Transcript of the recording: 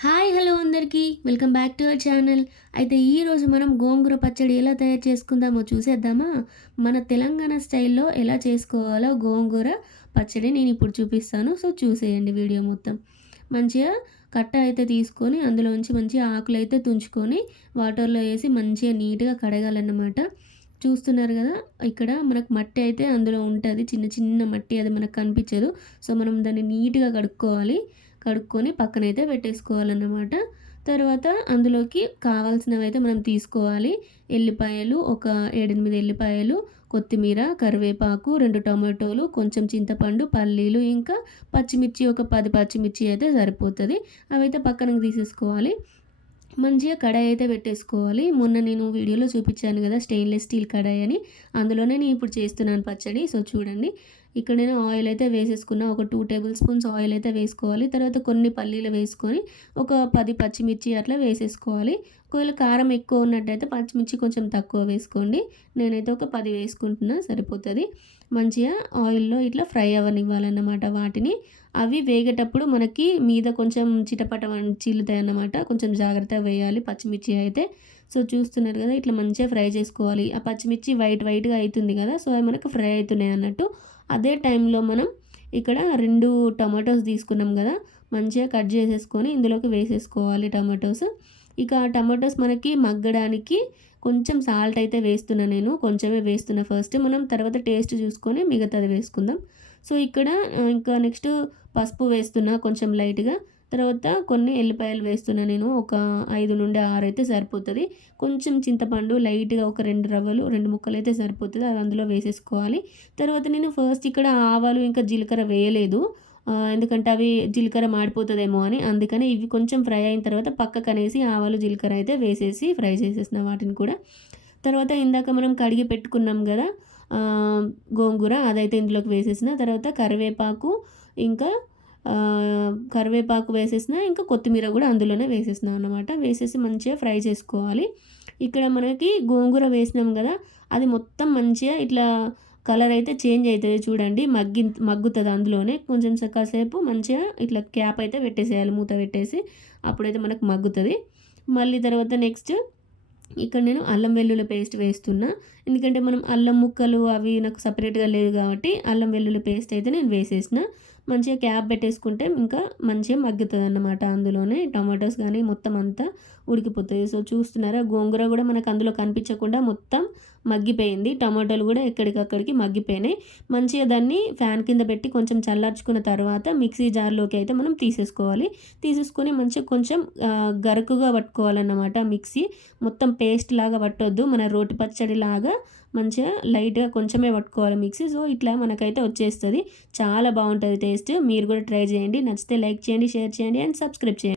Hello అందరికీ. Welcome back to our channel. అయితే ఈరోజు మనం గోంగూర పచ్చడి ఎలా తయారు చేసుకుందామో చూసేద్దామా? మన తెలంగాణ స్టైల్‌లో ఎలా చేసుకోవాలో గోంగూర పచ్చడి నేనిప్పుడు చూపిస్తాను. సో, చూసేయండి వీడియో మొత్తం. మంచిగా కట్ట అయితే తీసుకొని అందులోంచి మంచిగా ఆకులైతే తుంచుకొని వాటర్‌లో ఏసి మంచిగా నీట్‌గా కడగాలన్నమాట. చూస్తున్నారు గదా! ఇక్కడ మనకు మట్టి అయితే అందులో ఉంటది. చిన్న చిన్న మట్టి అది మనకు కనిపించదు. సో, మనం దాన్ని నీట్‌గా కడుక్కోవాలి. కడుక్కొని పక్కనైతే పెట్టేసుకోవాలన్నమాట. తర్వాత అందులోకి కావాల్సినవైతే మనం తీసుకోవాలి. ఎల్లిపాయలు ఒక 7, 8 ఎల్లిపాయలు, కొత్తిమీర, కరివేపాకు, 2 టొమాటోలు, కొంచెం చింతపండు, పల్లీలు, ఇంకా పచ్చిమిర్చి ఒక 10 పచ్చిమిర్చి అయితే సరిపోతది. అవైతే పక్కనకి తీసేసుకోవాలి. మంచిగా కడాయి అయితే పెట్టేసుకోవాలి. మొన్న నేను వీడియోలో చూపించాను కదా, స్టెయిన్‌లెస్ స్టీల్ కడాయి అని. అందులోనే నేను ఇప్పుడు చేస్తున్నాను పచ్చడి. సో, చూడండి. ఇక్కడ నేను ఆయిల్ అయితే వేసేసుకున్నా. ఒక 2 టేబుల్ స్పూన్స్ ఆయిల్ అయితే వేసుకోవాలి. తర్వాత కొన్ని పల్లీలు వేసుకొని ఒక 10 పచ్చిమిర్చి అట్లా వేసేసుకోవాలి. ఒకవేళ కారం ఎక్కువ ఉన్నట్టయితే పచ్చిమిర్చి కొంచెం తక్కువ వేసుకోండి. నేనైతే ఒక 10 వేసుకుంటున్నా, సరిపోతది. మంచిగా ఆయిల్‌లో ఇట్లా ఫ్రై అవ్వనివ్వాలన్నమాట వాటిని. అవి వేగేటప్పుడు మనకి మీద కొంచెం చీలుతాయన్నమాట. కొంచెం జాగ్రత్తగా వేయాలి పచ్చిమిర్చి అయితే. సో, చూస్తున్నారు కదా, ఇట్లా మంచిగా ఫ్రై చేసుకోవాలి. ఆ పచ్చిమిర్చి వైట్‌గా అయితుంది కదా! సో, అవి మనకు ఫ్రై అయితున్నాయి అన్నట్టు. అదే టైంలో మనం ఇక్కడ 2 టమాటోస్ తీసుకున్నాం కదా! మంచిగా కట్ చేసేసుకొని ఇందులోకి వేసేసుకోవాలి టమాటోస్. ఇక టమాటోస్ మనకి మగ్గడానికి కొంచెం సాల్ట్ అయితే వేస్తున్నా నేను. కొంచెమే వేస్తున్నా ఫస్ట్. మనం తర్వాత టేస్ట్ చూసుకొని మిగతాది వేసుకుందాం. సో, ఇక్కడ ఇంకా నెక్స్ట్ పసుపు వేస్తున్నా కొంచెం లైట్‌గా. తర్వాత కొన్ని ఎల్లిపాయలు వేస్తున్నా నేను. ఒక 5-6 అయితే సరిపోతది. కొంచెం చింతపండు లైట్‌గా ఒక 2 రవ్వలు, 2 ముక్కలైతే సరిపోతది. అవి అందులో వేసేసుకోవాలి. తర్వాత నేను ఫస్ట్ ఇక్కడ ఆవాలు ఇంకా జీలకర్ర వేయలేదు. ఎందుకంటే అవి జీలకర్ర మాడిపోతదేమో అని. అందుకని ఇవి కొంచెం ఫ్రై అయిన తర్వాత పక్కకనేసి ఆవాలు, జీలకర్ర అయితే వేసేసి ఫ్రై చేసేసిన వాటిని కూడా. తర్వాత ఇందాక మనం కడిగి పెట్టుకున్నాం గదా! గోంగూర అదైతే ఇందులోకి వేసేసిన. తర్వాత కరివేపాకు, ఇంకా కరివేపాకు వేసేసిన. ఇంకా కొత్తిమీర గూడా అందులోనే వేసేసినా అన్నమాట. వేసేసి మంచిగా ఫ్రై చేసుకోవాలి. ఇక్కడ మనకి గోంగూర వేసినాం గదా! అది మొత్తం మంచిగా ఇట్లా కలర్ అయితే చేంజ్ అయితది చూడండి. మగ్గుతది అందులోనే. కొంచెం కాసేపు మంచిగా ఇట్లా క్యాప్ అయితే పెట్టేసేయాలి, మూత పెట్టేసి. అప్పుడైతే మనకు మగ్గుతది. మళ్ళీ తర్వాత నెక్స్ట్ ఇక్కడ నేను అల్లం వెల్లుల్లి పేస్ట్ వేస్తున్నా. ఎందుకంటే మనం అల్లం ముక్కలు అవి నాకు సెపరేట్‌గా లేవు కాబట్టి అల్లం వెల్లుల్లి పేస్ట్ అయితే నేను వేసేసిన. మంచిగా క్యాప్ పెట్టేసుకుంటే ఇంకా మంచిగా మగ్గుతదన్నమాట అందులోనే. టమాటోస్ గానీ మొత్తం అంతా ఉడికిపోతాయి. సో, చూస్తున్నారా, గోంగూర గూడా మనకు అందులో కనిపించకుండా మొత్తం మగ్గిపోయింది. టమాటోలు గూడా ఎక్కడికక్కడికి మగ్గిపోయినాయి. మంచిగా దాన్ని ఫ్యాన్ కింద పెట్టి కొంచెం చల్లార్చుకున్న తర్వాత మిక్సీ జార్‌లోకి అయితే మనం తీసేసుకోవాలి. తీసేసుకొని మంచిగా కొంచెం గరుకుగా పట్టుకోవాలన్నమాట మిక్సీ. మొత్తం పేస్ట్ లాగా పట్టొద్దు. మన రోటి పచ్చడిలాగా మంచిగా లైట్‌గా కొంచెమే పట్టుకోవాలి మిక్సీ. సో, ఇట్లా మనకైతే వచ్చేస్తది. చాలా బావుంటది టేస్ట్. మీరు కూడా ట్రై చేయండి. నచ్చితే లైక్ చేయండి, షేర్ చేయండి అండ్ సబ్స్క్రైబ్ చేయండి.